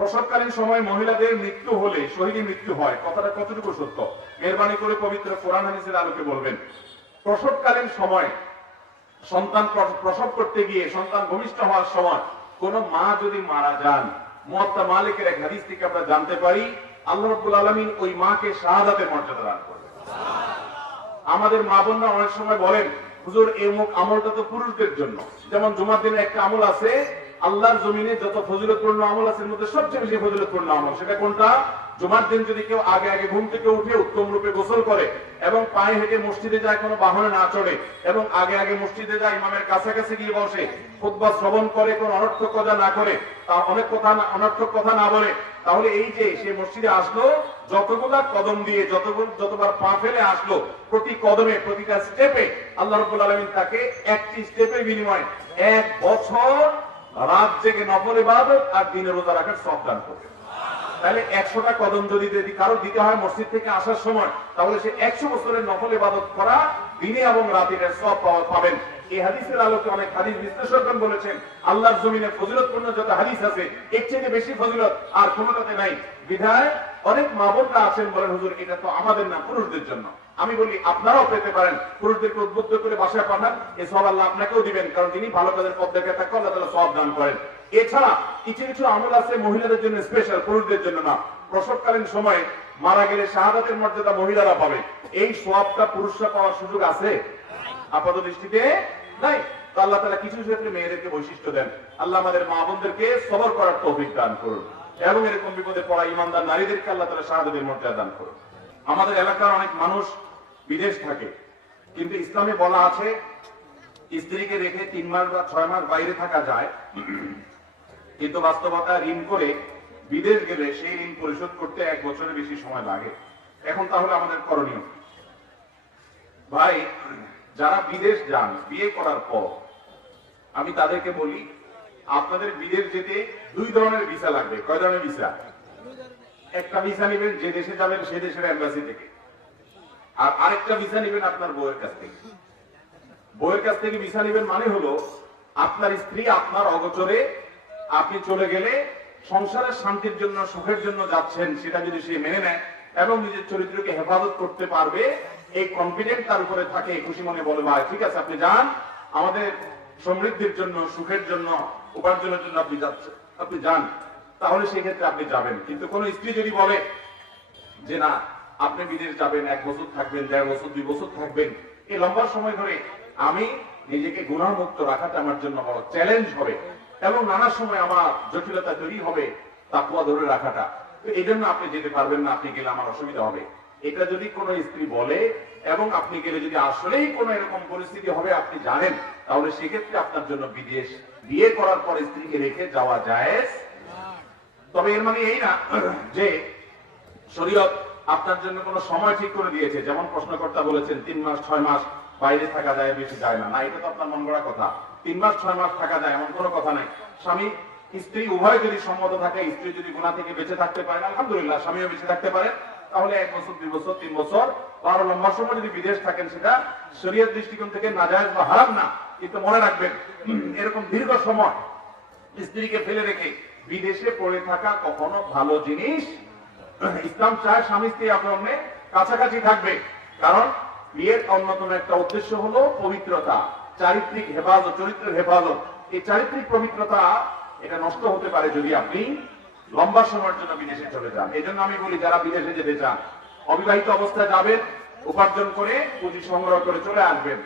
প্রসবকালীন সময় মহিলাদের মৃত্যু হলে শহীদী মৃত্যু হয়, কথাটা কতটুকু সত্য? মেহরবানি করে পবিত্র কোরআন হাদিসের আলোকে বলবেন। প্রসবকালীন সময় সন্তান প্রসব করতে গিয়ে সন্তান ভূমিষ্ঠ হওয়ার সময় কোন মা যদি মারা যান, মুয়াত্তা মালিকের এক হাদিস থেকে আমরা জানতে পারি আল্লাহ রাব্বুল আলামিন ওই মাকে শাহাদাতের মর্যাদা দান করবেন। আমাদের মা বোনরা অনেক সময় বলেন, হুজুর এই আমলটা তো পুরুষদের জন্য। যেমন জুমার দিনে একটা আমল আছে, আল্লাহর জমিনে যত ফজিলতপূর্ণ আমল আছে এর মধ্যে সবচেয়ে বেশি ফজিলতপূর্ণ আমল, সেটা কোনটা? জুমার দিন যদি কেউ আগে আগে ঘুম থেকে উঠে উত্তম রূপে গোসল করে এবং পায়ে হেঁটে মসজিদে যায়, কোনো বাহনে না চড়ে এবং আগে আগে মসজিদে যায়, ইমামের কাছাকাছি গিয়ে বসে, খুতবা শ্রবণ করে, কোন অনর্থক কথা না করে, তা অনর্থক কথা না বলে, তাহলে এই যে সে মসজিদে আসলো, যতগুলা কদম দিয়ে যতবার পা ফেলে আসলো, প্রতি কদমে প্রতিটা স্টেপে আল্লাহ রাব্বুল আলামিন তাকে একটি স্টেপের বিনিময়ে 1 বছর রাত জেগে নফল ইবাদত আর দিনে রোজা রাখার সওয়াব দান করবে। তাহলে 100টা কদম যদি কারো দিতে হয় মসজিদ থেকে আসার সময়, তাহলে সে 100 বছরের নফল ইবাদত করা দিনে এবং রাতে এর সওয়াব পাবেন। এই হাদিসের আলোকে অনেক হাদিস বিশ্লেষকগণ বলেছেন আল্লাহর জমিনে ফজিলতপূর্ণ যত হাদিস আছে এর চেয়ে বেশি ফজিলত আর কোনোটাতে নাই। বিধায় অনেক মা বোনরা আছেন বলেন, হুজুর এটা তো আমাদের না, পুরুষদের জন্য। আমি বলি আপনারাও পেতে পারেন, পুরুষদেরকে উদ্বুদ্ধ করে বাসায় পাঠান, এই সওয়াব আল্লাহ আপনাকেও দিবেন, কারণ তিনি ভালো কাজের পথ দেখে থাকলে আল্লাহ তাআলা সওয়াব দান করেন। এছাড়া কিছু কিছু আমল আছে মহিলাদের জন্য স্পেশাল, পুরুষদের জন্য না। প্রসবকালীন সময়ে মারা গেলে শাহাদাতের মর্যাদা মহিলারা পাবে, এই সওয়াবটা পুরুষরা পাওয়ার সুযোগ আছে? আপাত দৃষ্টিতে নাই। তো আল্লাহ তাআলা কিছু ক্ষেত্রে মেয়েদেরকে বৈশিষ্ট্য দেন। আল্লাহ আমাদের মা বোনদেরকে সবর করার তৌফিক দান করুন এবং এরকম বিপদে পড়া ইমানদার নারীদেরকে আল্লাহ তাআলা শাহাদাতের মর্যাদা দান করুন। আমাদের এলাকার অনেক মানুষ বিদেশ থাকে, কিন্তু ইসলামে বলা আছে স্ত্রীকে রেখে 3 মাস বা 6 মাস বাইরে থাকা যায়, কিন্তু বাস্তবতা ঋণ করে বিদেশ গেলে সেই ঋণ পরিশোধ করতে 1 বছরের বেশি সময় লাগে। এখন তাহলে আমাদের করণীয় ভাই, যারা বিদেশ যান বিয়ে করার পর, আমি তাদেরকে বলি আপনাদের বিদেশ যেতে 2 ধরনের ভিসা লাগবে। কয় ধরনের ভিসা? একটা ভিসা নেবেন যে দেশে যাবেন সে দেশের এম্বাসি থেকে, আর আরেকটা ভিসা নেবেন আপনার বউয়ের কাছ থেকে। বউয়ের কাছ থেকে ভিসা নেবেন মানে হলো আপনার স্ত্রী আপনার অগোচরে আপনি চলে গেলে সংসারের শান্তির জন্য সুখের জন্য যাচ্ছেন, সেটা যদি সে মেনে নেয় এবং নিজের চরিত্রকে হেফাজত করতে পারবে, এই কনফিডেন্স তার উপরে থাকে, খুশি মনে বলে ভাই ঠিক আছে আপনি যান, আমাদের সমৃদ্ধির জন্য সুখের জন্য উপার্জনের জন্য আপনি যাচ্ছেন, আপনি যান, তাহলে সেই ক্ষেত্রে আপনি যাবেন। কিন্তু কোন স্ত্রী যদি বলে যে না আপনি বিদেশ যাবেন, 1 বছর থাকবেন, 1.5 বছর 2 বছর থাকবেন, এই লম্বা সময় ধরে আমি নিজেকে গুনাহমুক্ত রাখাটা আমার জন্য বড় চ্যালেঞ্জ হবে এবং নানা সময় আমার জটিলতা তৈরি হবে তাকওয়া ধরে রাখাটা, তো এই জন্য আপনি যেতে পারবেন না, আপনি গেলে আমার অসুবিধা হবে, এটা যদি কোনো স্ত্রী বলে এবং আপনি গেলে যদি আসলেই কোনো এরকম পরিস্থিতি হবে আপনি জানেন, তাহলে সেক্ষেত্রে আপনার জন্য বিদেশ বিয়ে করার পর স্ত্রীকে রেখে যাওয়া জায়েজ। তবে এর মানে এই না যে শরীয়ত আপনার জন্য কোনো সময় ঠিক করে দিয়েছে, যেমন প্রশ্নকর্তা বলেছেন 3 মাস 6 মাস বাইরে থাকা যায়, বেশি যায় না। না, এটা তো আপনার মন গড়া কথা। 3 মাস 6 মাস থাকা যায় এমন কোনো কথা নাই। স্বামী স্ত্রী উভয় যদি সম্মত থাকে, স্ত্রী যদি গুনাহ থেকে বেঁচে থাকতে পারেন আলহামদুলিল্লাহ, স্বামীও বেঁচে থাকতে পারে, তাহলে 1 বছর 2 বছর 3 বছর বা আরো লম্বা সময় যদি বিদেশ থাকেন সেটা শরীয়ত দৃষ্টিকোণ থেকে নাজায়েজ বা হারাম না। কিন্তু মনে রাখবেন এরকম দীর্ঘ সময় স্ত্রীকে ফেলে রেখে বিদেশে পড়ে থাকা কখনো ভালো জিনিস। ইসলাম চায় স্বামী স্ত্রী আপনার কাছাকাছি থাকবে, কারণ বিয়ের অন্যতম একটা উদ্দেশ্য হলো পবিত্রতা, চারিত্রিক হেফাজত, চরিত্রের হেফাজত। এই চারিত্রিক পবিত্রতা এটা নষ্ট হতে পারে যদি আপনি লম্বা সময়ের জন্য বিদেশে চলে যান। এই জন্য আমি বলি যারা বিদেশে যেতে চান অবিবাহিত অবস্থায় যাবেন, উপার্জন করে পুঁজি সংগ্রহ করে চলে আসবেন।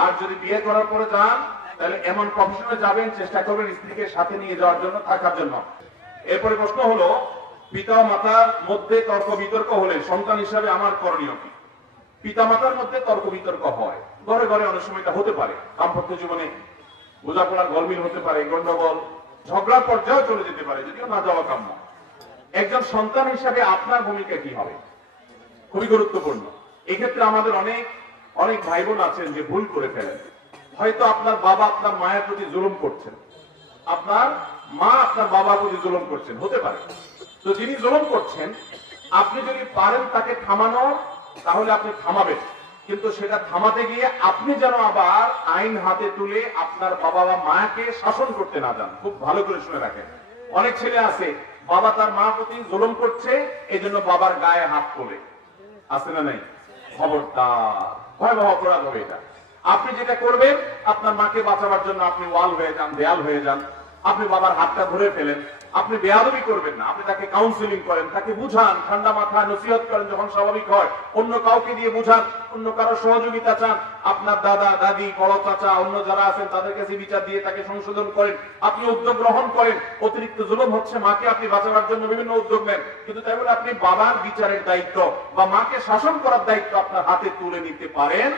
আর যদি বিয়ে করার পরে যান তাহলে এমন প্রফেশনে যাবেন, চেষ্টা করবেন স্ত্রীকে সাথে নিয়ে যাওয়ার জন্য, থাকার জন্য। এরপরে প্রশ্ন হলো পিতা মাতার মধ্যে তর্ক বিতর্ক হলে সন্তান হিসাবে আমার করণীয় কি? পিতা মাতার মধ্যে তর্ক বিতর্ক হয়, ঘরে ঘরে অনেক সময় এটা হতে পারে, দাম্পত্য জীবনে বোঝাপড়ার গলমিল হতে পারে, গন্ডগোল ঝগড়ার পর্যায়ে চলে যেতে পারে, যদিও না যাওয়া কাম্য। একজন সন্তান হিসাবে আপনার ভূমিকা কি হবে? খুবই গুরুত্বপূর্ণ। এক্ষেত্রে আমাদের অনেক অনেক ভাই বোন আছেন যে ভুল করে ফেলেন। হয়তো আপনার বাবা আপনার মায়ের প্রতি জুলুম করছেন, আপনার মা আপনার বাবার প্রতি জুলুম করছেন, হতে পারে। তো যিনি জুলুম করছেন আপনি যদি পারেন তাকে থামানো, তাহলে আপনি থামাবেন, কিন্তু সেটা থামাতে গিয়ে আপনি যেন আবার আইন হাতে তুলে আপনার বাবা বা মাকে শাসন করতে না যান। খুব ভালো করে শুনে রাখেন। অনেক ছেলে আছে বাবা তার মা প্রতি জুলুম করছে, এই জন্য বাবার গায়ে হাত তোলে, আছে না নাই? খবরদার, ভয়াবহ অপরাধ হবে এটা। আপনি যেটা করবেন, আপনার মাকে বাঁচাবার জন্য আপনি ওয়াল হয়ে যান, দেয়াল হয়ে যান, আপনি বাবার হাতটা ধরে ফেলেন, আপনি বেয়াদবি করবেন না, আপনি তাকে কাউন্সিলিং করেন, তাকে বুঝান, ঠান্ডা মাথায় নসিহত করেন, যখন স্বাভাবিক হয় অন্য কাউকে দিয়ে বুঝান, অন্য কারো সহযোগিতা চান, আপনার দাদা দাদি বড় চাচা অন্য যারা আছেন তাদের কাছে বিচার দিয়ে তাকে সংশোধন করেন, আপনি উদ্যোগ গ্রহণ করেন। অতিরিক্ত জুলুম হচ্ছে, মাকে আপনি বাঁচাবার জন্য বিভিন্ন উদ্যোগ নেন, কিন্তু তাই বলে আপনি বাবার বিচারের দায়িত্ব বা মাকে শাসন করার দায়িত্ব আপনার হাতে তুলে নিতে পারেন?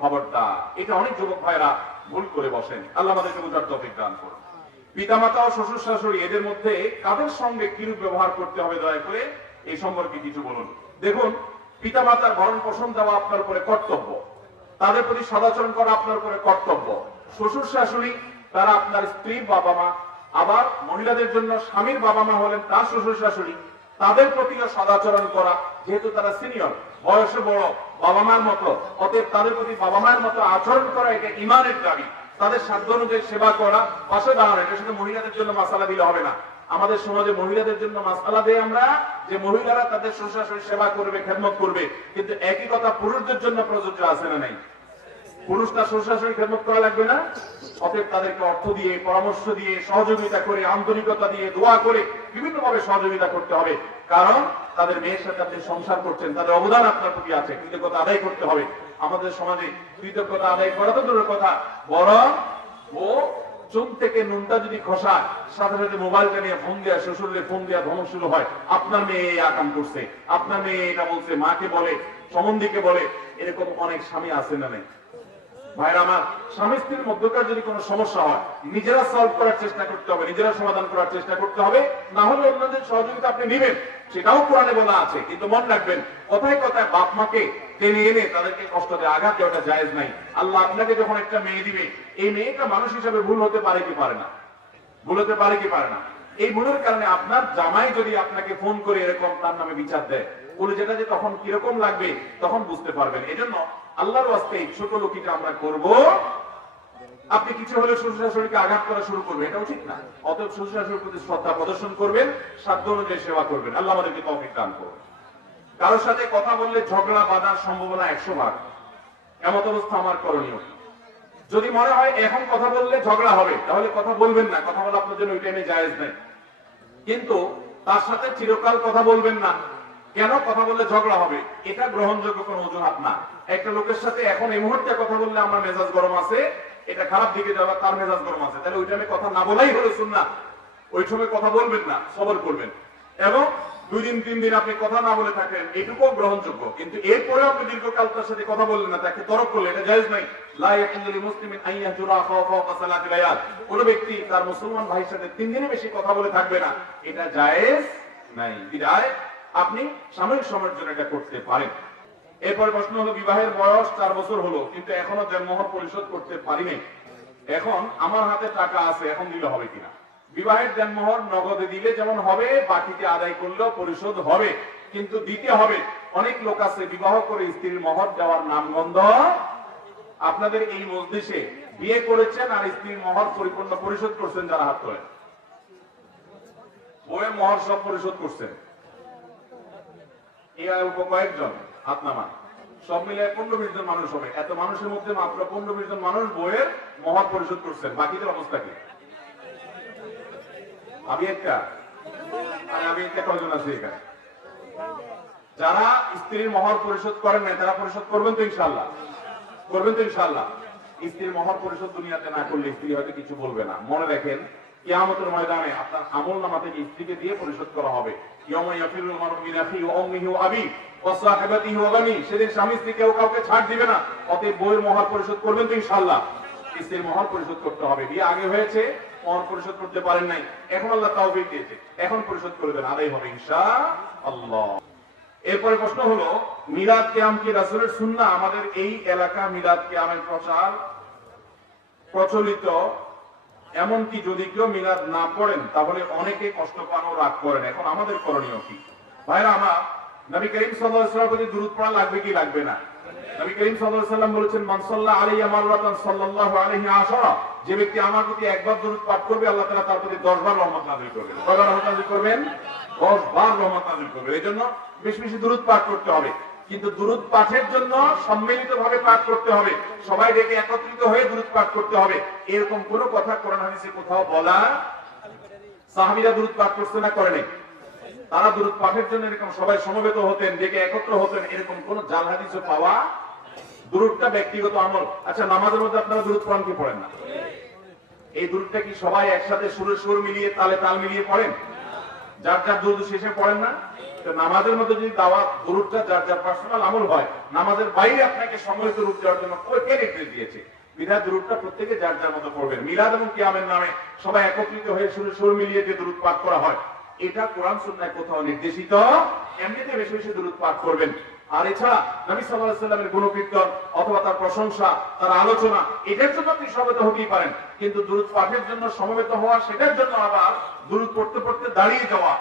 খবরদার, এটা অনেক যুবক ভাইরা ভুল করে বসেন। আল্লাহ আমাদেরকে বুঝার তৌফিক দান করুন। পিতামাতা ও শ্বশুর শাশুড়ি এদের মধ্যে কাদের সঙ্গে কিরূপ ব্যবহার করতে হবে দয়া করে এই সম্পর্কে কিছু বলুন। দেখুন, পিতামাতার ভরণ পোষণ দেওয়া আপনার উপরে কর্তব্য, তাদের প্রতি সদাচরণ করা আপনার উপরে কর্তব্য। শ্বশুর শাশুড়ি তারা আপনার স্ত্রীর বাবা মা, আবার মহিলাদের জন্য স্বামীর বাবা মা হলেন তার শ্বশুর শাশুড়ি, তাদের প্রতিও সদাচরণ করা, যেহেতু তারা সিনিয়র, বয়সে বড়, বাবা মার মতো, অতএব তাদের প্রতি বাবা মায়ের মতো আচরণ করা এটা ইমানের দাবি। তাদের সাধ্য অনুযায়ী সেবা করা, পাশে দাঁড়ানো, এটা শুধু মহিলাদের জন্য মাসালা দিলে হবে না। আমাদের সমাজে মহিলাদের জন্য মাসালা দেয় আমরা যে মহিলারা তাদের শ্বশুর শাশুড়ির সেবা করবে, খেদমত করবে, কিন্তু একই কথা পুরুষদের জন্য প্রযোজ্য আছে না নাই? পুরুষ তার শ্বশুর শাশুড়ির খেদমত করা লাগবে না? অতএব তাদেরকে অর্থ দিয়ে, পরামর্শ দিয়ে, সহযোগিতা করে, আন্তরিকতা দিয়ে, দোয়া করে বিভিন্ন ভাবে সহযোগিতা করতে হবে। কারণ তাদের মেয়ের সাথে আপনি সংসার করছেন, তাদের অবদান আপনার প্রতি আছে, কৃতজ্ঞতা আদায় করতে হবে। আমাদের সমাজে কৃতজ্ঞতা আদায় করা তো দূরের কথা, বরং ও চুন থেকে নুনটা যদি খসায়, সাথে সাথে মোবাইলটা নিয়ে ফোন দেওয়া, শ্বশুরে ফোন দেওয়া ধমক শুরু হয়, আপনার মেয়ে এই আকাম করছে, আপনার মেয়ে এটা বলছে, মাকে বলে, সম্বন্ধীকে বলে। এরকম অনেক স্বামী আছে না নেই? ভাইরা আমার, স্বামী স্ত্রীর মধ্যকার যদি কোনো সমস্যা হয়, নিজেরা সলভ করার চেষ্টা করতে হবে, নিজেরা সমাধান করার চেষ্টা করতে হবে, না হলে অন্যদের সহযোগিতা আপনি নেবেন, সেটাও কোরআনে বলা আছে। কিন্তু মনে রাখবেন, কথায় কথায় বাপ মাকে টেনে এনে তাদেরকে কষ্ট দিয়ে আঘাত দেওয়াটা জায়েজ নাই। আল্লাহ আপনাকে যখন একটা মেয়ে দিবে, এই মেয়েটা মানুষ হিসাবে ভুল হতে পারে কি পারে না? ভুল হতে পারে কি পারে না? এই ভুলের কারণে আপনার জামাই যদি আপনাকে ফোন করে এরকম তার নামে বিচার দেয়, বলে যেটা যে তখন কিরকম লাগবে তখন বুঝতে পারবেন। এজন্য আল্লাহর ওয়াস্তে এই ছোট লোকিটা আমরা করব। আপনি কিছু হলে শ্বশুর শাশুড়িকে আঘাত করা শুরু করবেন, এটাও ঠিক না। অতএব শ্বশুর শাশুড়ির প্রতি শ্রদ্ধা প্রদর্শন করবেন, সাধ্য অনুযায়ী সেবা করবেন। আল্লাহ আমাদেরকে তৌফিক দান করুন। কারোর সাথে কথা বললে ঝগড়া বাঁধার সম্ভাবনা 100 ভাগ। এমত অবস্থা আমার করণীয়, যদি মনে হয় এখন কথা বললে ঝগড়া হবে, তাহলে কথা বলবেন না, কথা বলা আপনার জন্য ওই টাইমে জায়েজ নেই। কিন্তু তার সাথে চিরকাল কথা বলবেন না, কেন? কথা বললে ঝগড়া হবে, এটা গ্রহণযোগ্য কোন অজুহাত না। একটা লোকের সাথে এখন এই মুহূর্তে কথা বললে আমার মেজাজ গরম আছে, এটা খারাপ দিকে যাওয়া, তার মেজাজ গরম আছে, তাহলে ওই টাইমে কথা না বলাই হলো সুন্নাহ। ওই সময় কথা বলবেন না, সবর করবেন, এবং 2 দিন 3 দিন আপনি কথা না বলে থাকেন, এটুকু গ্রহণযোগ্য। কিন্তু এরপরে আপনি দীর্ঘকাল তার সাথে কথা বললেন না, তাকে তরক করলেন, এটা জায়েজ নাই। লা ইয়াকুলু লিল মুসলিমিন আন ইয়াহজুরা আখাহু ফাওকা সালাতি লায়াল। কোন ব্যক্তি তার মুসলমান ভাইয়ের সাথে 3 দিনের বেশি কথা বলে থাকবে না, এটা জায়েজ নাই। বিধায় আপনি সাময়িক সময়ের জন্য এটা করতে পারেন। এরপর প্রশ্ন হলো, বিবাহের বয়স 4 বছর হলো, কিন্তু এখনো দেনমোহর পরিশোধ করতে পারিনি। এখন আমার হাতে টাকা আছে, এখন দিলে হবে কিনা? বিবাহের দেনমোহর নগদে দিলে যেমন হবে, বাকিতে আদায় করলেও পরিশোধ হবে, কিন্তু দিতে হবে। অনেক লোক আছে বিবাহ করে স্ত্রীর মোহর দেওয়ার নামগন্ধ। আপনাদের এই মজলিসে বিয়ে করেছেন আর স্ত্রীর মোহর পরিপূর্ণ পরিশোধ করছেন যারা হাত তোলেন? বইয়ের মোহর সব পরিশোধ করছেন? এই অল্প কয়েকজন হাত নামান, সব মিলে 15-20 জন মানুষ হবে। এত মানুষের মধ্যে মাত্র 15-20 জন মানুষ বইয়ের মোহর পরিশোধ করছেন, বাকিদের অবস্থা কি? আমি একটা কয়জন আছে এখানে যারা স্ত্রীর মোহর পরিশোধ করেন নাই? তারা পরিশোধ করবেন তো ইনশাআল্লাহ? করবেন তো ইনশাআল্লাহ? স্ত্রীর মোহর পরিশোধ দুনিয়াতে না করলে স্ত্রী হয়তো কিছু বলবে না। মনে রাখেন, কিয়ামতের ময়দানে আপনার আমল নামা থেকে স্ত্রীকে দিয়ে পরিশোধ করা হবে। ইয়াউমা ইয়াফিরুল মারউ মিন আখিহি ওয়া উম্মিহি ওয়া আবিহি ওয়া সাহিবাতিহি ওয়া বানিহি। সেদিন স্বামী স্ত্রী কেউ কাউকে ছাড় দিবে না। অতএব বইয়ের মোহর পরিশোধ করবেন তো ইনশাআল্লাহ? স্ত্রীর মোহর পরিশোধ করতে হবে। বিয়ে আগে হয়েছে, মোহর পরিশোধ করতে পারেন নাই, এখন আল্লাহ তাওফিক দিয়েছে, এখন পরিশোধ করে দেন, আদায় হবে ইনশাআল্লাহ। এরপরে প্রশ্ন হলো, মিলাদ কিয়াম কি রাসূলের সুন্নাহ? আমাদের এই এলাকা মিলাদ কিয়ামের প্রচার প্রচলিত, এমনকি যদি কেউ মিলাদ না পড়েন তাহলে অনেকে কষ্ট পান ও রাগ করেন। এখন আমাদের করণীয় কি? ভাইরা আমার, নবী করিম সাল্লাল্লাহু আলাইহি ওয়াসাল্লামের প্রতি দুরূদ পড়া লাগবে কি লাগবে না? নবী করিম সাল্লাল্লাহু আলাইহি ওয়াসাল্লাম বলেছেন, মান সাল্লা আলাইয়া মাররাতান সাল্লাল্লাহু আলাইহি আশারা, যে ব্যক্তি আমার প্রতি একবার দরুদ পাঠ করবে আল্লাহ তাআলা তার প্রতি 10 বার রহমত নাযিল করবেন। কয়বার রহমত নাযিল করবেন? 10 বার রহমত নাযিল করবেন। এজন্য বেশি বেশি দরুদ পাঠ করতে হবে। কিন্তু দরুদ পাঠের জন্য সম্মিলিতভাবে পাঠ করতে হবে, সবাই ডেকে একত্রিত হয়ে দরুদ পাঠ করতে হবে, এরকম কোনো কথা কোরআন হাদিসে কোথাও বলা। সাহাবীরা দরুদ পাঠ করতে না করে নাই, তারা দরুদ পাঠের জন্য এরকম সবাই সমবেত হতেন, ডেকে একত্র হতেন, এরকম কোন জাল হাদিসও পাওয়া। দরুদটা ব্যক্তিগত আমল। আচ্ছা, নামাজের মধ্যে আপনারা দরুদ কোরআন কি পড়েন না? এই দরুদটা কি সবাই একসাথে সুরে সুর মিলিয়ে তালে তাল মিলিয়ে পড়েন? যার যার দরুদ শেষে পড়েন না? তো নামাজের মধ্যে যদি দাওয়াত দরুদটা যার যার পার্সোনাল আমল হয়, নামাজের বাইরে আপনাকে সম্মিলিত রূপ দেওয়ার জন্য কে নির্দেশ দিয়েছে? বিধায় দরুদটা প্রত্যেকে যার যার মতো পড়বেন। মিলাদ এবং কিয়ামের নামে সবাই একত্রিত হয়ে সুরে সুর মিলিয়ে যে দরুদ পাঠ করা হয়, এটা কোরআন সুন্নাহয় কোথাও নির্দেশিত। এমনিতে বেশি বেশি দরুদ পাঠ করবেন। আর এছাড়া নবী সাল্লাল্লাহু আলাইহি ওয়াসাল্লামের গুণকীর্তন অথবা তার প্রশংসা, তার আলোচনা, এটার জন্য আপনি সমবেত হতেই পারেন। কিন্তু দরুদ পাঠের জন্য সমবেত হওয়া, সেটার জন্য আবার দরুদ পড়তে পড়তে দাঁড়িয়ে যাওয়া,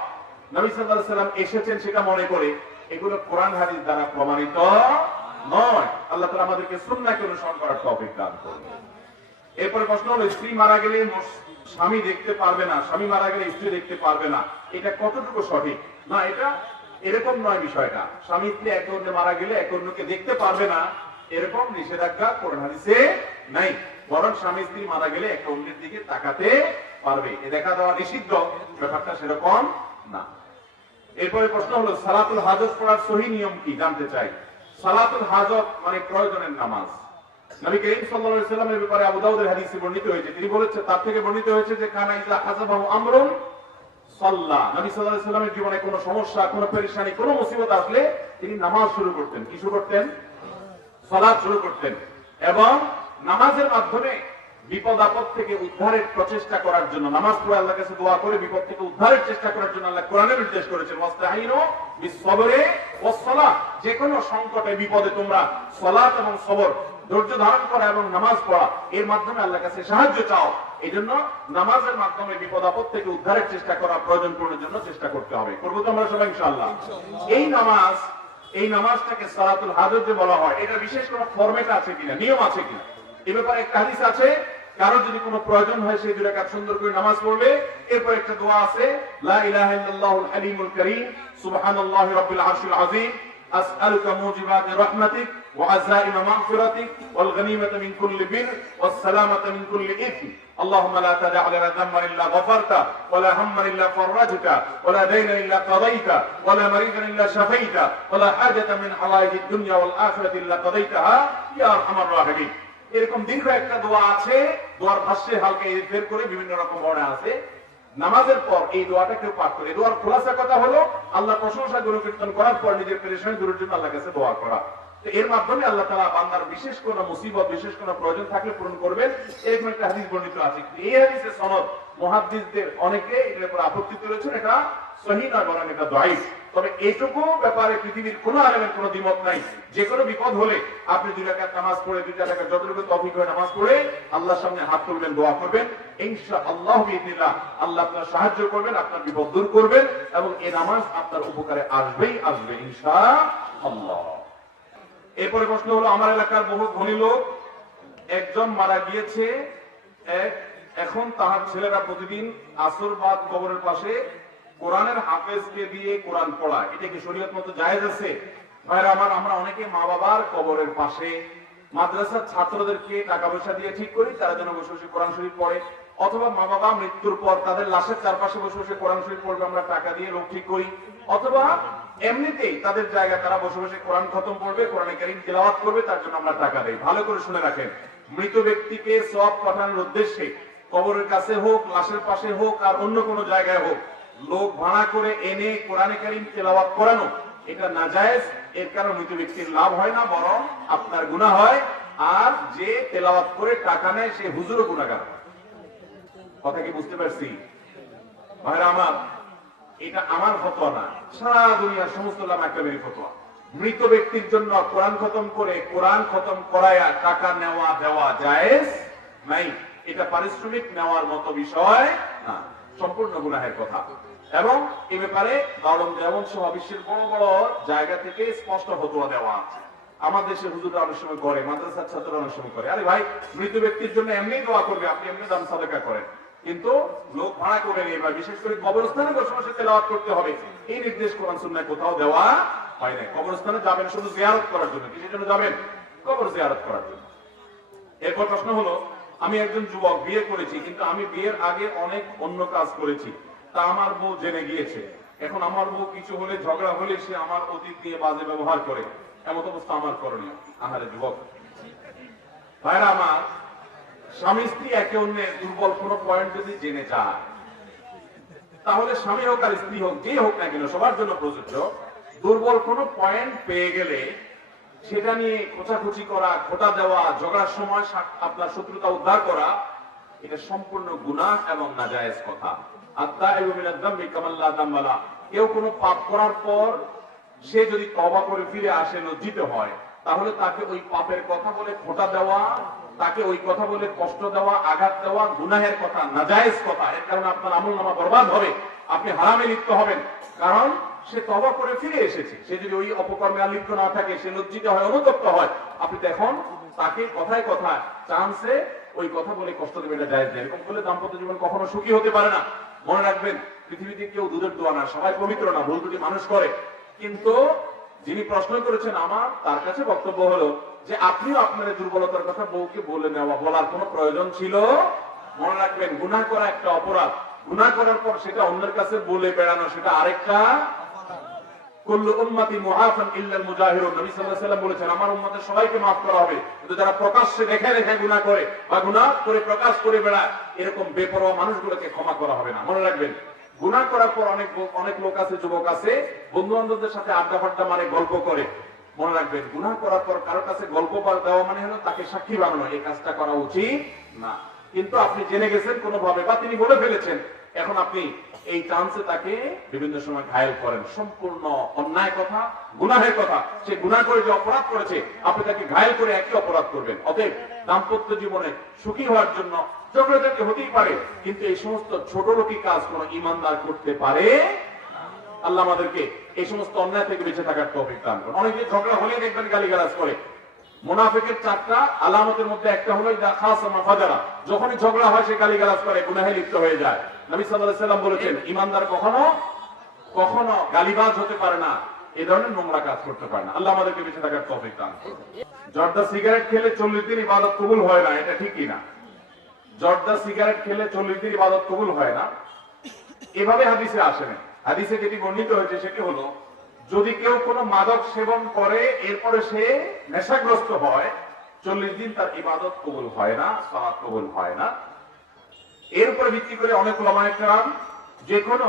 নবী সাল্লাল্লাহু আলাইহি ওয়াসাল্লাম এসেছেন সেটা মনে করে, এগুলো কোরআন হাদিস দ্বারা প্রমাণিত নয়। আল্লাহ তাআলা আমাদেরকে সুন্নাহকে অনুসরণ করার তৌফিক দান করুন। এরপর প্রশ্ন হলো, স্ত্রী মারা গেলে স্বামী দেখতে পারবে না, স্বামী মারা গেলে স্ত্রী দেখতে পারবে না, এটা কতটুকু সঠিক? না, এটা এরকম নয় বিষয়টা। স্বামী স্ত্রী একে অন্যে মারা গেলে একে অন্যকে দেখতে পারবে না, এরকম নিষেধাজ্ঞা কোরআন হাদিসে নাই। বরং স্বামী স্ত্রী মারা গেলে একে অন্যের দিকে তাকাতে পারবে, এ দেখা দেওয়া নিষিদ্ধ, ব্যাপারটা সেরকম না। এরপরে প্রশ্ন হলো, সালাতুল হাজত পড়ার সহি নিয়ম কি জানতে চাই। সালাতুল হাজত মানে প্রয়োজনের নামাজ। নবী করিম সাল্লাল্লাহু আলাইহি ওয়াসাল্লামের ব্যাপারে আবু দাউদের হাদিসে বর্ণিত হয়েছে, তিনি বলেছেন, তার থেকে বর্ণিত হয়েছে যে কানা ইযা হাযাবাহু আমরুন সাল্লা, নবী সাল্লাল্লাহু আলাইহি ওয়াসাল্লামের জীবনে কোনো সমস্যা, কোনো পেরেশানি, কোনো মুসিবত আসলে তিনি নামাজ শুরু করতেন। কি শুরু করতেন? সালাত শুরু করতেন। এবং নামাজের মাধ্যমে বিপদ আপদ থেকে উদ্ধারের প্রচেষ্টা করার জন্য, নামাজ পড়ে আল্লাহর কাছে দোয়া করে বিপদ থেকে উদ্ধারের চেষ্টা করার জন্য আল্লাহ কোরআনে নির্দেশ করেছেন, ওয়াস্তাঈনু বিস-সাবরি ওয়াস-সালাহ, যে কোনো সংকটে বিপদে তোমরা সালাত এবং সবর, ধৈর্য ধারণ করা এবং নামাজ পড়া, এর মাধ্যমে আল্লাহর কাছে সাহায্য চাও। এজন্য নামাজের মাধ্যমে বিপদ আপদ থেকে উদ্ধারের চেষ্টা করা, প্রয়োজন পূরণের জন্য চেষ্টা করতে হবে। করবো তো আমরা সবাই ইনশাআল্লাহ। এই নামাজটাকে সালাতুল হাজত যে বলা হয়, এটা বিশেষ কোনো ফরম্যাট আছে কিনা, নিয়ম আছে কিনা, এ ব্যাপারে একটা হাদিস আছে। কারো যদি কোনো প্রয়োজন হয়, সেই 2 রাকাত সুন্দর করে নামাজ পড়বে। এরপর একটা দোয়া আছে, লা ইলাহা ইল্লাল্লাহুল হালিমুল কারীম, সুবহানাল্লাহি রাব্বিল আরশিল আযীম, আসআলুকা মুজিবাতি রাহমাতিক ওয়া আযাইমা মাগফিরাতিক ওয়াল গনিমাতা মিন কুল্লি বির ওয়াস সালামাতা মিন কুল্লি ইথম। اللهم لا تدع لنا ذنبا الا غفرته ولا هما الا فرجته ولا دينا الا قضيته ولا مريضا الا شفيته ولا حاجه من حوائج الدنيا والاخره الا قضيتها يا ارحم الراحمين। এরকম দীর্ঘ একটা দোয়া আছে, দোয়ার ভাষ্যে হালকা বের করে বিভিন্ন রকম বর্ণনা আছে। নামাজের পর এই দোয়াটা কেউ পাঠ করে, দোয়ার খোলাসা কথা হলো আল্লাহ প্রশংসা গুণকীর্তন করার পর নিজের পেরেশানি দূরের জন্য আল্লাহর কাছে দোয়া করা। তো এর মাধ্যমে আল্লাহ তাআলা বান্দার বিশেষ কোন মুসিবত, বিশেষ কোন প্রয়োজন থাকলে পূরণ করবেন, এরকম একটা হাদিস বর্ণিত আছে। এই হাদিসের সনদ মুহাদ্দিসদের অনেকে এটার উপর আপত্তি তুলেছেন, এটা সহিহ নয়, বরং এটা দাঈফ। তবে এইটুকু ব্যাপারে পৃথিবীর কোন আলেমের কোন দ্বিমত নাই। যে কোনো বিপদ হলে আপনি 2 রাকাত নামাজ পড়ে, 2 রাকাত যতটুকু তৌফিক হয় নামাজ পড়ে আল্লাহর সামনে হাত তুলবেন, দোয়া করবেন, ইনশাআল্লাহ বিইذنিল্লাহ আল্লাহ আপনার সাহায্য করবেন, আপনার বিপদ দূর করবেন, এবং এই নামাজ আপনার উপকারে আসবেই আসবে ইনশাআল্লাহ। এরপরে প্রশ্ন হলো, আমার এলাকার বহু ধনী লোক একজন মারা গিয়েছে, এখন তাহার ছেলেরা প্রতিদিন আসর বাদ কবরের পাশে কোরআনের হাফেজকে দিয়ে কোরআন পড়ায়, এটা কি শরীয়ত মতো জায়েজ আছে? ভাইরা আমার, আমরা অনেকে মা বাবার কবরের পাশে মাদ্রাসার ছাত্রদেরকে টাকা পয়সা দিয়ে ঠিক করি তারা যেন বসে বসে কোরআন শরীফ পড়ে, অথবা মা বাবা মৃত্যুর পর তাদের লাশের চারপাশে বসে বসে কোরআন শরীফ পড়বে, আমরা টাকা দিয়ে লোক ঠিক করি, অথবা এমনিতেই তাদের জায়গায় তারা বসে বসে কোরআন খতম পড়বে, কোরআনে কারীম তিলাওয়াত করবে, তার জন্য আমরা টাকা দেই। ভালো করে শুনে রাখেন, মৃত ব্যক্তিকে সওয়াব পাঠানোর উদ্দেশ্যে কবরের কাছে হোক, লাশের পাশে হোক, আর অন্য কোনো জায়গায় হোক, লোক ভাড়া করে এনে কোরআনে কারীম তিলাওয়াত করানো, এটা নাজায়েজ। এর কারণে মৃত ব্যক্তির লাভ হয় না, বরং আপনার গুনাহ হয়। আর যে তেলাওয়াত করে টাকা নেয় সে হুজুরও গুনাহগার হয়। কথা কি বুঝতে পারছি ভাইরা আমার? এটা আমার ফতোয়া না, সারা দুনিয়ার সমস্ত উলামা কেরামের ফতোয়া। মৃত ব্যক্তির জন্য কোরআন খতম করে, কোরআন খতম করায়া টাকা নেওয়া দেওয়া জায়েজ নাই। এটা পারিশ্রমিক নেওয়ার মতো বিষয় না, সম্পূর্ণ গুনাহের কথা। এবং এই ব্যাপারে দারুল দেওয়ান সহ বিশ্বের বড় বড় জায়গা থেকে স্পষ্ট ফতোয়া দেওয়া আছে। আমার দেশে হুজুররা অনেক সময় করে, মাদ্রাসার ছাত্ররা অনেক সময় করে। আরে ভাই, মৃত ব্যক্তির জন্য এমনি দোয়া করবে, আপনি এমনি দান সাদাকা করেন, কিন্তু লোক ভাড়া করে নিয়ে বা বিশেষ করে কবরস্থানে বসে বসে তেলাওয়াত করতে হবে, এই নির্দেশ কোরআন সুন্নাহয় কোথাও দেওয়া হয় না। কবরস্থানে যাবেন শুধু জিয়ারত করার জন্য। কিসের জন্য যাবেন? কবর জিয়ারত করার জন্য। এরপর প্রশ্ন হলো, আমি একজন যুবক, বিয়ে করেছি, কিন্তু আমি বিয়ের আগে অনেক অন্য কাজ করেছি, তা আমার বউ জেনে গিয়েছে। এখন আমার বউ কিছু হলে, ঝগড়া হলে সে আমার অতীত দিয়ে বাজে ব্যবহার করে। এমন অবস্থা আমার করণীয়? আহারে যুবক ভাইরা আমার, স্বামী স্ত্রী একে অন্যের দুর্বল কোন পয়েন্ট যদি জেনে যায়, তাহলে স্বামী হোক আর স্ত্রী হোক, যে হোক না কেন, সবার জন্য প্রযোজ্য। দুর্বল কোন পয়েন্ট পেয়ে গেলে সেটা নিয়ে খোঁচাখুচি করা, খোঁটা দেওয়া, ঝগড়ার সময় আপনার শত্রুতা উদ্ধার করা, এটা সম্পূর্ণ গুনাহ এবং নাজায়েজ কথা। কেউ কোনো পাপ করার পর সে যদি তওবা করে ফিরে আসে, লজ্জিত হয়, তাহলে তাকে ওই পাপের কথা বলে খোঁটা দেওয়া, তাকে ওই কথা বলে কষ্ট দেওয়া, আঘাত দেওয়া গুনাহের কথা, নাজায়েজ কথা। এর কারণে আপনার আমলনামা বরবাদ হবে, আপনি হারামে লিপ্ত হবেন। কারণ সে তওবা করে ফিরে এসেছে। সে যদি ওই অপকর্মে আর লিপ্ত না থাকে, সে লজ্জিত হয়, অনুতপ্ত হয়, আপনি তো এখন তাকে কথায় কথায় চান্সে ওই কথা বলে কষ্ট দেবেন, এটা জায়েজ নেই। এরকম করলে দাম্পত্য জীবন কখনো সুখী হতে পারে না। মনে রাখবেন, পৃথিবীতে কেউ দুধের দোয়া না, সবাই পবিত্র না, ভুল ত্রুটি মানুষ করে। কিন্তু যিনি প্রশ্ন করেছেন আমার, তার কাছে বক্তব্য হলো যে আপনিও আপনার দুর্বলতার কথা বউকে বলে নেওয়া, বলার কোনো প্রয়োজন ছিল? মনে রাখবেন, গুনাহ করা একটা অপরাধ, গুনাহ করার পর সেটা অন্যের কাছে বলে বেড়ানো, সেটা আরেকটা। কুল্লু উম্মতি মুআফান ইল্লাল মুজাহিরুন, নবী সাল্লাল্লাহু আলাইহি ওয়াসাল্লাম বলেছেন আমার উম্মতের সবাইকে মাফ করা হবে, কিন্তু যারা প্রকাশ্যে দেখে দেখে গুনাহ করে বা গুনাহ করে প্রকাশ করে বেড়ায়, এরকম বেপরোয়া মানুষগুলোকে ক্ষমা করা হবে না। মনে রাখবেন, গুনাহ করার পর অনেক লোক আছে, যুবক আছে, বন্ধু বান্ধবদের সাথে আড্ডা ফাড্ডা মারে, গল্প করে। মনে রাখবেন, গুনাহ করার পর কারোর কাছে গল্প দেওয়া মানে হলো তাকে সাক্ষী বানানো। এই কাজটা করা উচিত না। কিন্তু আপনি জেনে গেছেন কোনোভাবে, বা তিনি বলে ফেলেছেন, এখন আপনি এই চান্সে তাকে বিভিন্ন সময় ঘায়েল করেন। সম্পূর্ণ অন্যায় কথা, গুনাহের কথা। সে গুনাহ করে যে অপরাধ করেছে, আপনি তাকে ঘায়েল করে একই অপরাধ করবেন। অতএব দাম্পত্য জীবনে সুখী হওয়ার জন্য ঝগড়াঝাটি হতেই পারে, কিন্তু এই সমস্ত ছোট লোকী কাজ কোন ইমানদার করতে পারে? আল্লাহ আমাদেরকে এই সমস্ত অন্যায় থেকে বেঁচে থাকার তৌফিক দান করুন। অনেকে ঝগড়া হলে দেখবেন গালিগালাজ করে। মুনাফিকের 4টা আলামতের মধ্যে একটা হলো ইদা খাসামা ফাজারা, যখনই ঝগড়া হয় সে গালিগালাজ করে, গুনাহে লিপ্ত হয়ে যায়। নবী সাল্লাল্লাহু আলাইহি ওয়াসাল্লাম বলেছেন ইমানদার কখনো কখনো গালিবাজ হতে পারে না, এই ধরনের নোংরা কাজ করতে পারে না। আল্লাহ আমাদেরকে বেঁচে থাকার তৌফিক দান করুন। জর্দা সিগারেট খেলে 40 দিন ইবাদত কবুল হয় না, এটা ঠিক কিনা? জর্দা সিগারেট খেলে 40 দিন ইবাদত কবুল হয় না, এভাবে হাদিসে আসে না। হাদিসে যেটি বর্ণিত হয়েছে সেটি হলো, যদি কেউ কোনো মাদক সেবন করে এরপরে সে নেশাগ্রস্ত হয়, 40 দিন তার ইবাদত কবুল হয় না, সালাত কবুল হয় না। এর উপর ভিত্তি করে অনেক উলামায়ে কেরাম যে কোনো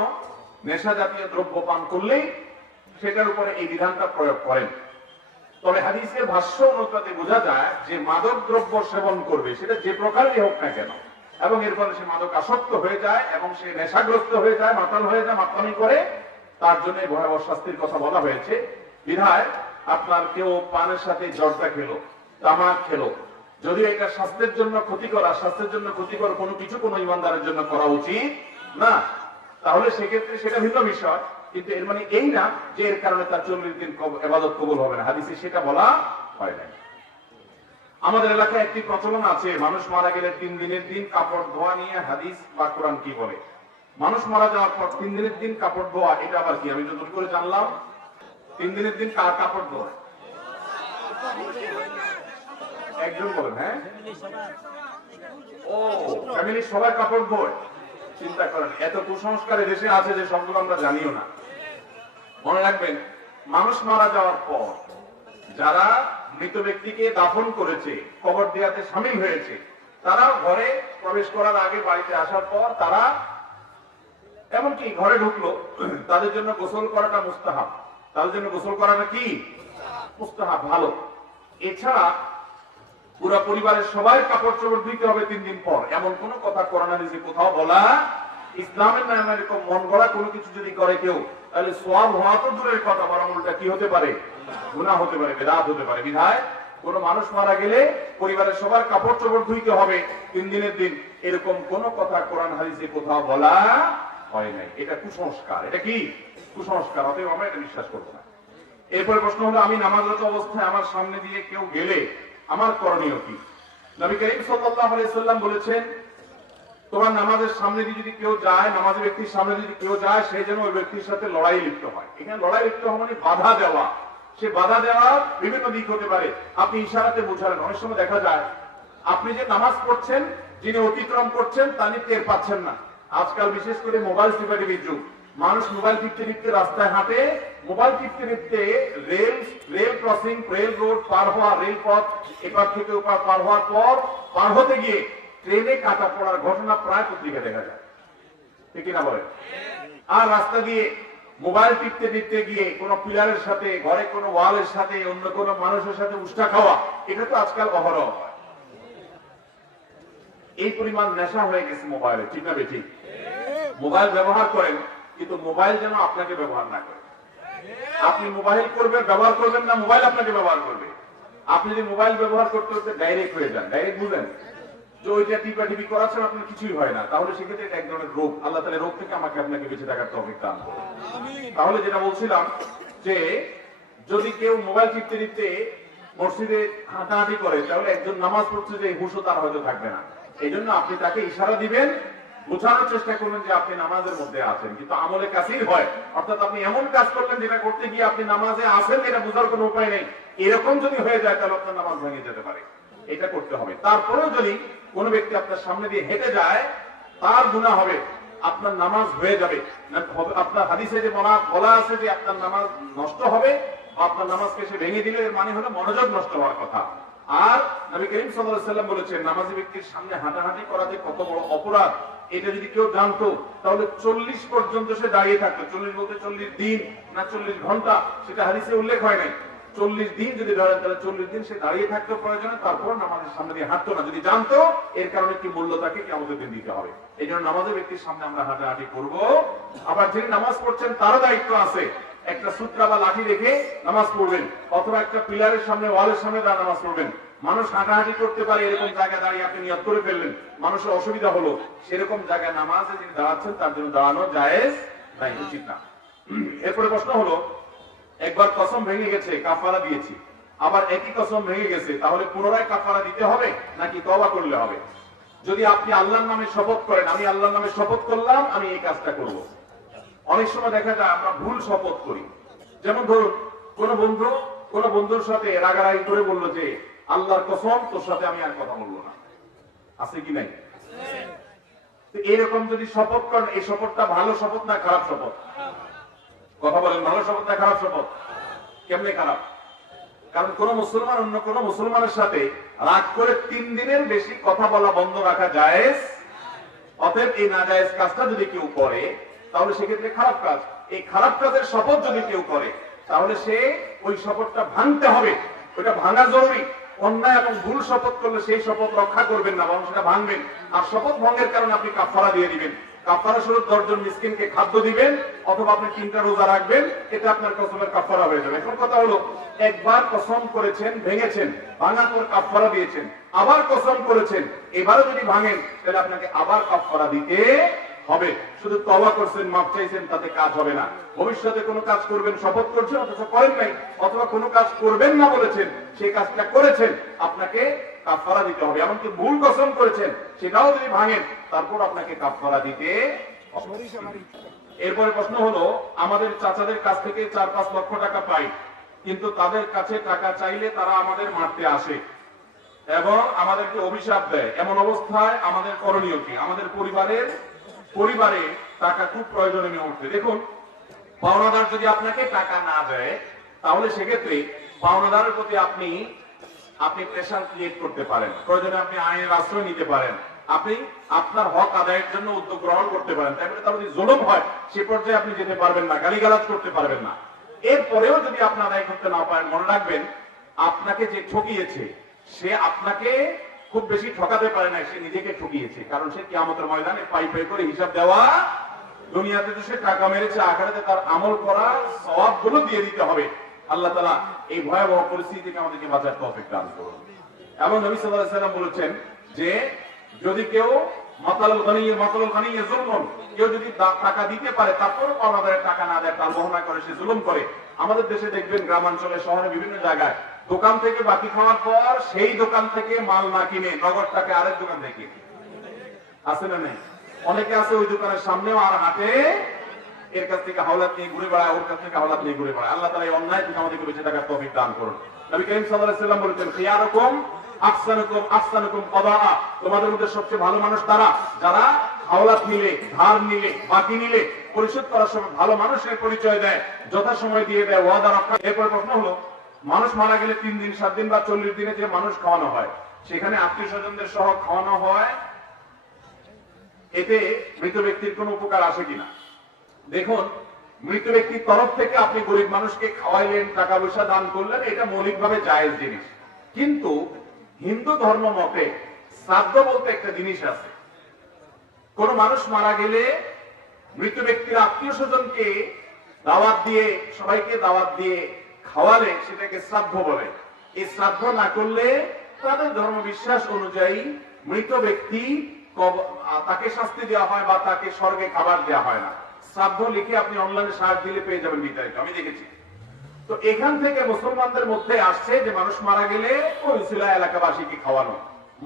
নেশা জাতীয় দ্রব্য পান করলেই সেটার উপরে এই বিধানটা প্রয়োগ করেন। তবে হাদিসের ভাষ্য অনুপাতে বোঝা যায় যে মাদক দ্রব্য সেবন করবে, সেটা যে প্রকারেরই হোক না কেন, এবং এর ফলে সে মাদক আসক্ত হয়ে যায় এবং সে নেশাগ্রস্ত হয়ে যায়, মাতাল হয়ে যায়, মাতামি করে, তার জন্য ভয়াবহ শাস্তির কথা বলা হয়েছে। বিধায় আপনার কেউ পানের সাথে জর্দা খেলো, তামাক খেলো, যদিও এটা স্বাস্থ্যের জন্য ক্ষতিকর, আর স্বাস্থ্যের জন্য ক্ষতিকর কোনো কিছু কোনো ইমানদারের জন্য করা উচিত না, তাহলে সেক্ষেত্রে সেটা ভিন্ন বিষয়। কিন্তু এর মানে এই না যে এর কারণে তার 40 দিন ইবাদত কবুল হবে না, হাদিসে সেটা বলা হয় না। আমাদের এলাকায় একটি প্রচলন আছে, মানুষ মারা গেলে 3 দিনের দিন কাপড় ধোয়া নিয়ে হাদিস বা কোরআন কি বলে? মানুষ মারা যাওয়ার পর 3 দিনের দিন কাপড় ধোয়া, এটা আবার কি? আমি যতটুকু করে জানলাম 3 দিনের দিন কাপড় ধোয়া। একজন বলেন, হ্যাঁ, ও ফ্যামিলির সবাই কাপড় ধোয়। চিন্তা করেন, এত কুসংস্কারে দেশে আছে যে সবগুলো আমরা জানিও না। মনে রাখবেন, মানুষ মারা যাওয়ার পর যারা মৃত ব্যক্তিকে দাফন করেছে, কবর দেওয়াতে শামিল হয়েছে, তারা ঘরে প্রবেশ করার আগে, বাড়িতে আসার পর তারা এমনকি ঘরে ঢুকলো, তাদের জন্য গোসল করাটা মুস্তাহাব। তাদের জন্য গোসল করাটা কি মুস্তাহাব, ভালো। এছাড়া পুরো পরিবারের সবাই কাপড় চোপড় ধুইতে হবে 3 দিন পর, এমন কোন কথা কোরআন হাদিসে কোথাও বলা। ইসলামের নামে এরকম মন গড়া কোনো কিছু যদি করে কেউ, তাহলে সওয়াব হওয়া তো দূরের কথা, বরং উল্টা কি হতে পারে? গুনাহ হতে পারে, বিদআত হতে পারে। বিধায় কোন মানুষ মারা গেলে পরিবারের সবার কাপড় চোপড় ধুইতে হবে 3 দিনের দিন, এরকম কোন কথা কোরআন হাদিসে কোথাও বলা হয় নাই। এটা কুসংস্কার, এটা কি কুসংস্কার, অতএব আমরা এটা বিশ্বাস করব না। এরপরে প্রশ্ন হলো, আমি নামাজরত অবস্থায় আমার সামনে দিয়ে কেউ গেলে আমার করণীয় কি? নবী করিম সাল্লাল্লাহু আলাইহি সাল্লাম বলেছেন, তোমার নামাজের সামনে দিয়ে যদি কেউ যায়, নামাজের ব্যক্তির সামনে যদি কেউ যায়, সে যেন ওই ব্যক্তির সাথে লড়াই লিপ্ত হয়। এখানে লড়াই লিপ্ত হওয়া মানে বাধা দেওয়া। সে বাধা দেওয়া বিভিন্ন দিক হতে পারে, আপনি ইশারাতে বোঝালেন। অনেক সময় দেখা যায় আপনি যে নামাজ পড়ছেন, যিনি অতিক্রম করছেন তিনি টের পাচ্ছেন না। আজকাল বিশেষ করে মোবাইল টিপাটিপির যুগ, মানুষ মোবাইল টিপতে টিপতে রাস্তায় হাঁটে, মোবাইল টিপতে টিপতে রেল ক্রসিং, রেল রোড পার হওয়া, রেলপথ এপার থেকে ওপার পার হওয়ার পর পার হতে গিয়ে ট্রেনে কাটা পড়ার ঘটনা প্রায় পত্রিকা দেখা যায়, ঠিক না বলেন? আর রাস্তা দিয়ে মোবাইল টিপতে টিপতে গিয়ে কোনো পিলারের সাথে, ঘরে কোনো ওয়ালের সাথে, অন্য কোনো মানুষের সাথে উষ্টা খাওয়া, এটা তো আজকাল অহরহ হয়। এই পরিমাণ নেশা হয়ে গেছে মোবাইলে, ঠিক না বেঠিক? মোবাইল ব্যবহার করেন, কিন্তু মোবাইল যেন আপনাকে ব্যবহার না করে। আপনি মোবাইল করবেন, ব্যবহার করবেন না, মোবাইল আপনাকে ব্যবহার করবে। আপনি যদি মোবাইল ব্যবহার করতে করতে ডাইরেক্ট হয়ে যান, ডাইরেক্ট বুঝলেন যে ওইটা টিপাটিপি করাচ্ছেন, আপনার কিছুই হয় না, তাহলে সেক্ষেত্রে এক ধরনের রোগ। আল্লাহ তাআলা রোগ থেকে আমাকে আপনাকে বেঁচে থাকার তৌফিক দান করুন। তাহলে যেটা বলছিলাম যে যদি কেউ মোবাইল টিপতে টিপতে মসজিদে হাঁটাহাঁটি করে, তাহলে একজন নামাজ পড়ছে যে হুঁশও তার হয়তো থাকবে না। এই জন্য আপনি তাকে ইশারা দিবেন, বোঝানোর চেষ্টা করবেন যে আপনি নামাজের মধ্যে আছেন, কিন্তু আমলে কাছেই হয়। অর্থাৎ আপনি এমন কাজ করলেন যেটা করতে গিয়ে আপনি নামাজে আছেন, এটা বোঝার কোনো উপায় নেই। এরকম যদি হয়ে যায় তাহলে আপনার নামাজ ভেঙে যেতে পারে। এটা করতে হবে। তারপরেও যদি কোনো ব্যক্তি আপনার সামনে দিয়ে হেঁটে যায়, তার গুনাহ হবে, আপনার নামাজ হয়ে যাবে। আপনার হাদিসে যে বলা আছে যে আপনার নামাজ নষ্ট হবে, আপনার নামাজকে সে ভেঙে দিলে এর মানে হলো মনোযোগ নষ্ট হওয়ার কথা। আর নবী করিম সাল্লাল্লাহু আলাইহি সাল্লাম বলেছেন, নামাজি ব্যক্তির সামনে হাঁটাহাঁটি করা যে কত বড় অপরাধ, এটা যদি কেউ জানতো তাহলে 40 পর্যন্ত সে দাঁড়িয়ে থাকতো। 40 বলতে 40 দিন না 40 ঘন্টা, সেটা হাদিসে উল্লেখ হয় নাই। 40 দিন যদি ধরেন, তাহলে 40 দিন সে দাঁড়িয়ে থাকতো প্রয়োজনে, তারপর নামাজের সামনে দিয়ে হাঁটতো না। যদি জানতো এর কারণে কি মূল্য তাকে কিয়ামতের দিন দিতে হবে। এই জন্য নামাজের ব্যক্তির সামনে আমরা হাঁটাহাঁটি করব। আবার যিনি নামাজ পড়ছেন তারও দায়িত্ব আছে, একটা সূত্রা বা লাঠি রেখে নামাজ পড়বেন, অথবা একটা পিলারের সামনে, ওয়ালের সামনে দাঁড়িয়ে নামাজ পড়বেন। মানুষ হাঁটাহাঁটি করতে পারে এরকম জায়গায় দাঁড়িয়ে আপনি নিয়ত করে ফেললেন, মানুষের অসুবিধা হলো, সেরকম জায়গায় নামাজে যিনি দাঁড়াচ্ছেন তার জন্য দাঁড়ানো জায়েজ নাই, উচিত না। এরপরে প্রশ্ন হলো, একবার কসম ভেঙে গেছে, কাফারা দিয়েছি, আবার একই কসম ভেঙে গেছে, তাহলে পুনরায় কাফারা দিতে হবে নাকি তওবা করলে হবে? যদি আপনি আল্লাহর নামে শপথ করেন, আমি আল্লাহর নামে শপথ করলাম আমি এই কাজটা করব। অনেক সময় দেখা যায় আমরা ভুল শপথ করি। যেমন ধরুন কোন বন্ধুর সাথে রাগারাগি করে বললো যে আল্লাহর কসম তোর সাথে আমি আর কথা বলবো না, আছে কি নাই? এরকম যদি শপথ করেন, এই শপথটা ভালো শপথ না খারাপ শপথ? কথা বলেন, ভালো শপথ না খারাপ শপথ? কেমনে খারাপ? কারণ কোন মুসলমান অন্য কোন মুসলমানের সাথে রাগ করে 3 দিনের বেশি কথা বলা বন্ধ রাখা জায়েজ। অতএব এই নাজায়েজ কাজটা যদি কেউ করে তাহলে সেক্ষেত্রে খারাপ কাজ। এই খারাপ কাজের শপথ যদি কেউ করে তাহলে সে ওই শপথটা ভাঙতে হবে, ওইটা ভাঙা জরুরি। অন্যায় এবং ভুল শপথ করলে সেই শপথ রক্ষা করবেন না, বরং সেটা ভাঙবেন। আর শপথ ভঙ্গের কারণে আপনি কাফারা দিয়ে দিবেন। কাফারা স্বরূপ 10 জন মিসকিনকে খাদ্য দিবেন, অথবা আপনি 3টা রোজা রাখবেন, এটা আপনার কসমের কাফারা হয়ে যাবে। এখন কথা হলো, একবার কসম করেছেন, ভেঙেছেন, ভাঙার পর কাফারা দিয়েছেন, আবার কসম করেছেন, এবারও যদি ভাঙেন তাহলে আপনাকে আবার কাফারা দিতে হবে। শুধু তওবা করছেন, মাফ চাইছেন, তাতে কাজ হবে না। ভবিষ্যতে কোনো কাজ করবেন শপথ করছেন অথচ করেন নাই, অথবা কোনো কাজ করবেন না বলেছেন, সেই কাজটা করেছেন, আপনাকে কাফারা দিতে হবে। এমনকি ভুল কসম করেছেন, সেটাও যদি ভাঙেন তারপর আপনাকে কাফারা দিতে হবে। এরপরে প্রশ্ন হলো, আমাদের চাচাদের কাছ থেকে 4-5 লক্ষ টাকা পাই, কিন্তু তাদের কাছে টাকা চাইলে তারা আমাদের মারতে আসে এবং আমাদেরকে অভিশাপ দেয়। এমন অবস্থায় আমাদের করণীয় কি? আমাদের পরিবারে টাকা খুব প্রয়োজনীয় মুহূর্তে। দেখুন, পাওনাদার যদি আপনাকে টাকা না দেয় তাহলে সেক্ষেত্রে পাওনাদারের প্রতি আপনি প্রেশার ক্রিয়েট করতে পারেন, প্রয়োজনে আপনি আইনের আশ্রয় নিতে পারেন, আপনি আপনার হক আদায়ের জন্য উদ্যোগ গ্রহণ করতে পারেন। তাই বলে তার যদি জুলুম হয় সে পর্যায়ে আপনি যেতে পারবেন না, গালিগালাজ করতে পারবেন না। এরপরেও যদি আপনি আদায় করতে না পারেন, মনে রাখবেন আপনাকে যে ঠকিয়েছে সে আপনাকে খুব বেশি ঠকাতে পারে না, সে নিজেকে ঠকিয়েছে। কারণ সে কিয়ামতের ময়দানে পাই পাই করে হিসাব দেওয়া। দুনিয়াতে তো সে টাকা মেরেছে, আখিরাতে তার আমল করা সওয়াবগুলো দিয়ে দিতে হবে। আল্লাহ তাআলা এই ভয়াবহ পরিস্থিতি থেকে আমাদেরকে বাঁচার তৌফিক দান করুন। এবং নবী সাল্লাল্লাহু আলাইহি ওয়াসাল্লাম বলেছেন যে যদি কেউ মাতালুল গানি যুলমুন, কেউ যদি টাকা দিতে পারে তারপরও আমাদের টাকা না দেয়, তার বহনা করে, সে জুলুম করে। আমাদের দেশে দেখবেন গ্রামাঞ্চলে, শহরে বিভিন্ন জায়গায় দোকান থেকে বাকি খাওয়ার পর সেই দোকান থেকে মাল না কিনে নগদ টাকা আরেক দোকান থেকে আছে না নেই? অনেকে আছে ওই দোকানের সামনেও আর হাটে এর কাছ থেকে হাওলাত নিয়ে ঘুরে বেড়ায়, ওর কাছ থেকে হাওলাত নিয়ে ঘুরে বেড়ায়। আল্লাহ তাআলা এই অন্যায় থেকে আমাদেরকে বেঁচে থাকার তৌফিক দান করুন। নবী করিম সাল্লাল্লাহু আলাইহি ওয়াসাল্লাম বলেছেন, খিয়ারুকুম আহসানুকুম কদাআ, তোমাদের মধ্যে সবচেয়ে ভালো মানুষ তারা যারা হাওলাত নিলে, ধার নিলে, বাকি নিলে পরিশোধ করার সময় ভালো মানুষের পরিচয় দেয়, যথাসময় দিয়ে দেয়, ওয়াদা রক্ষা। এরপর প্রশ্ন হলো, মানুষ মারা গেলে 3 দিন, 7 দিন বা 40 দিনে যে মানুষ খাওয়ানো হয়, সেখানে আত্মীয় স্বজনদের সহ খাওয়ানো হয়, এতে মৃত ব্যক্তির কোন উপকার আসে কিনা? দেখুন, মৃত ব্যক্তির তরফ থেকে আপনি গরিব মানুষকে খাওয়াইলেন, টাকা পয়সা দান করলেন, এটা মৌলিকভাবে জায়েজ জিনিস। কিন্তু হিন্দু ধর্ম মতে শ্রাদ্ধ বলতে একটা জিনিস আছে। কোন মানুষ মারা গেলে মৃত ব্যক্তির আত্মীয় স্বজনকে দাওয়াত দিয়ে, সবাইকে দাওয়াত দিয়ে খাওয়ালে সেটাকে শ্রাদ্ধ বলে। এই শ্রাদ্ধ না করলে তাদের ধর্ম বিশ্বাস অনুযায়ী মৃত ব্যক্তি তাকে শাস্তি দেওয়া হয় বা তাকে স্বর্গে খাবার দেওয়া হয় না। শ্রাদ্ধ লিখে আপনি অনলাইনে সার্চ দিলে পেয়ে যাবেন বিস্তারিত, আমি দেখেছি। তো এখান থেকে মুসলমানদের মধ্যে আসছে যে মানুষ মারা গেলে ওই উসিলায় এলাকাবাসীকে খাওয়ানো।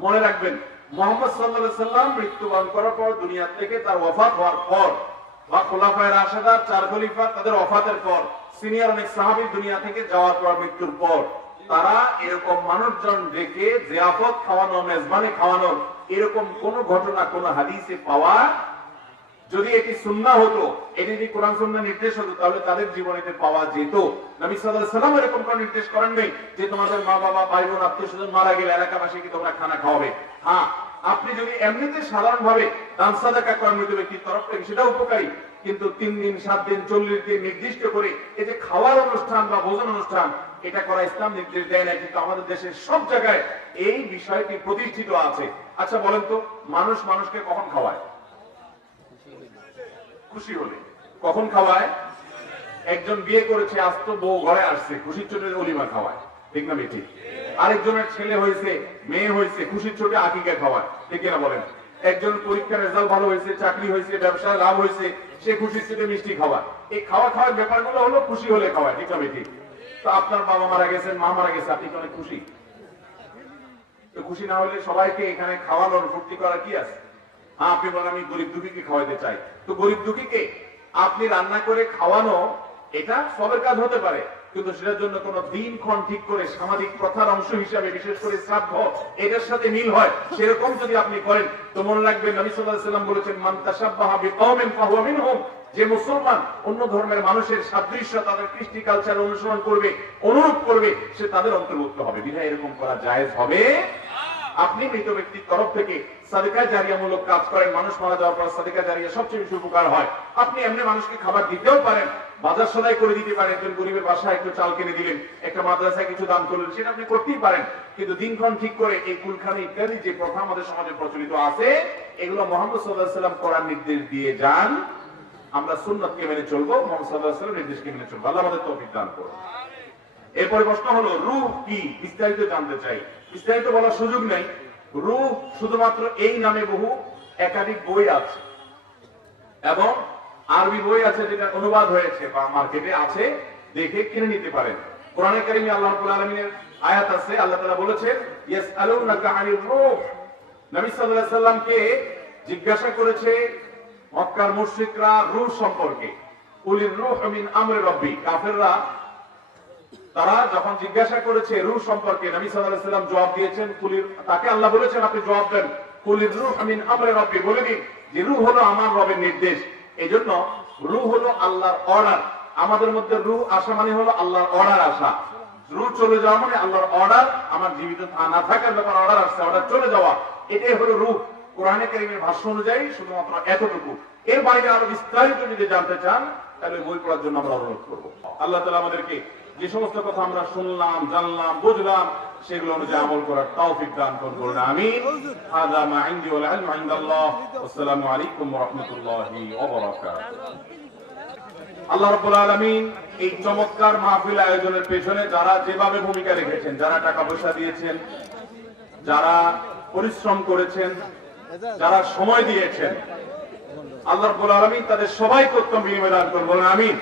মনে রাখবেন, মুহাম্মদ সাল্লাল্লাহু আলাইহি সাল্লাম মৃত্যুবরণ করার পর, দুনিয়া থেকে তার ওয়াফাত হওয়ার পর, বা খোলাফায়ে রাশেদার 4 খলিফা তাদের ওয়াফাতের পর, সিনিয়র অনেক সাহাবী দুনিয়া থেকে যাওয়ার পর, মৃত্যুর পর, তারা এরকম মানুষজন ডেকে জিয়াফত খাওয়ানো, মেজবানি খাওয়ানো, এরকম কোন ঘটনা কোন হাদিসে পাওয়া, যদি এটি সুন্নাহ হতো, এটি যদি কোরআন সুন্নাহ নির্দেশ হতো, তাহলে তাদের জীবনেতে পাওয়া যেত। নবী সাল্লাল্লাহু আলাইহি সাল্লাম এরকম কোন নির্দেশ করেন নাই যে তোমাদের মা বাবা, ভাই বোন, আত্মীয়স্বজন মারা গেলে এলাকাবাসীকে তোমরা খানা খাওয়াবে। হ্যাঁ, আপনি যদি এমনিতে সাধারণভাবে দান সাদাকা করেন মৃত ব্যক্তির তরফ থেকে, সেটা উপকারী। কিন্তু 3 দিন, 7 দিন, 40 দিন নির্দিষ্ট করে এই যে খাওয়ার অনুষ্ঠান বা ভোজন অনুষ্ঠান, এটা করা ইসলাম নির্দেশ দেয় না। কিন্তু আমাদের দেশের সব জায়গায় এই বিষয়টি প্রতিষ্ঠিত আছে। আচ্ছা বলেন তো, মানুষ মানুষকে কখন খাওয়ায়? খুশি হলে। কখন খাওয়ায়? একজন বিয়ে করেছে, আজ তো বউ ঘরে আসছে, খুশির চোটে অলিমা খাওয়ায়, ঠিক না বেঠিক? আরেকজনের ছেলে হয়েছে, মেয়ে হয়েছে, খুশির চোটে আকিকা খাওয়ায়, ঠিক না বলেন? একজন পরীক্ষার রেজাল্ট ভালো হয়েছে, চাকরি হয়েছে, ব্যবসায় লাভ হয়েছে, সে খুশির চোটে মিষ্টি খাওয়ায়। এই খাওয়া খাওয়ার ব্যাপারগুলো হলো খুশি হলে খাওয়ায়, ঠিক না বেঠিক? তো আপনার বাবা মারা গেছেন, মা মারা গেছে, আপনি কি অনেক খুশি? তো খুশি না হলে সবাইকে এখানে খাওয়ানোর, ফুর্তি করার কি আছে? হ্যাঁ, আপনি বলেন আমি গরিব দুঃখীকে খাওয়াইতে চাই। তো গরিব দুঃখীকে আপনি রান্না করে খাওয়ানো, এটা সবের কাজ হতে পারে, কিন্তু সেটার জন্য কোন দিনক্ষণ ঠিক করে সামাজিক প্রথার অংশ হিসাবে, বিশেষ করে শ্রাদ্ধ, এটার সাথে মিল হয়, সেরকম যদি আপনি করেন, তো মনে রাখবেন নবী সাল্লাল্লাহু আলাইহি ওয়াসাল্লাম বলেছেন, মান তাশাব্বাহা বিকওমিন ফাহুয়া মিনহুম, যে মুসলমান অন্য ধর্মের মানুষের সাদৃশ্য, তাদের কৃষ্টি কালচার অনুসরণ করবে, অনুরূপ করবে, সে তাদের অন্তর্ভুক্ত হবে। বিধায় এরকম করা জায়েজ হবে। আপনি মৃত ব্যক্তির তরফ থেকে সাদকা জারিয়া মূলক কাজ করেন, মানুষ মারা যাওয়ার পর সাদকা জারিয়া সবচেয়ে বেশি উপকার হয়। আপনি এমনি মানুষকে খাবার দিতেও পারেন, বাজার সদাই করে দিতে পারেন, একজন গরিবের বাসায় একটু চাল কিনে দিলেন, একটা মাদ্রাসায় কিছু দান করলেন, সেটা আপনি করতেই পারেন। কিন্তু দিনক্ষণ ঠিক করে এই কুলখানি ইত্যাদি যে প্রথা আমাদের সমাজে প্রচলিত আছে, এগুলো মুহাম্মদ সাল্লাল্লাহু আলাইহি ওয়াসাল্লাম কোরআন নির্দেশ দিয়ে যান, আমরা সুন্নাতকে মেনে চলবো, মুহাম্মদ সাল্লাল্লাহু আলাইহি ওয়াসাল্লাম নির্দেশকে মেনে চলবো। আল্লাহ আমাদের তৌফিক দান করুন। এরপরে প্রশ্ন হলো, রূহ কি? বিস্তারিত জানতে চাই। বিস্তারিত বলার সুযোগ নেই। রূহ শুধুমাত্র এই নামে বহু একাধিক বই আছে, এবং আরবি বই আছে যেটা অনুবাদ হয়েছে বা মার্কেটে আছে, দেখে কিনে নিতে পারেন। কোরআনে কারিমে আল্লাহ রাব্বুল আলামিনের আয়াত আছে, আল্লাহ তাআলা বলেছেন, ইয়াসআলুনাকা আনির রূহ। নবী সাল্লাল্লাহু আলাইহি সাল্লামকে জিজ্ঞাসা করেছে মক্কার মুশরিকরা রূহ সম্পর্কে। কুলির রূহ মিন আমরি রাব্বি। কাফেররা তারা যখন জিজ্ঞাসা করেছে রূহ সম্পর্কে, নবী সাল্লাল্লাহু আলাইহি সাল্লাম জবাব দিয়েছেন, তাকে আল্লাহ বলেছেন আপনি জবাব দেন, কুলির রূহ মিন আমরি রাব্বি, বলে দিন যে রূহ হলো আমার রবের নির্দেশ। এজন্য রূহ হলো আল্লাহর অর্ডার। আমাদের মধ্যে রূহ আসা মানে হলো আল্লাহর অর্ডার আসা, রূহ চলে যাওয়া মানে আল্লাহর অর্ডার, আমার জীবিত না থাকার ব্যাপার অর্ডার আসছে, অর্ডার চলে যাওয়া, এটাই হলো রূহ। কোরআনে কারীমের ভাষ্য অনুযায়ী শুধুমাত্র এতটুকু। এর বাইরে আরো বিস্তারিত যদি জানতে চান, তাহলে বই পড়ার জন্য আমরা অনুরোধ করবো। আল্লাহ তাআলা আমাদেরকে যে সমস্ত কথা আমরা শুনলাম, জানলাম, বুঝলাম, সেগুলো অনুযায়ী আমল করার তৌফিক দান করুন। আমিন। হাযা মা ইনদি ওয়াল ইলমু ইনদাল্লাহ। আসসালামু আলাইকুম ওয়া রাহমাতুল্লাহি ওয়া বারাকাতুহু। আল্লাহ রাব্বুল আলামিন এই চমৎকার মাহফিল আয়োজনের পেছনে যারা যেভাবে ভূমিকা রেখেছেন, যারা টাকা পয়সা দিয়েছেন, যারা পরিশ্রম করেছেন, যারা সময় দিয়েছেন, আল্লাহ রাব্বুল আলামিন তাদের সবাইকে উত্তম বিনিময় দান করুন। বলুন আমিন।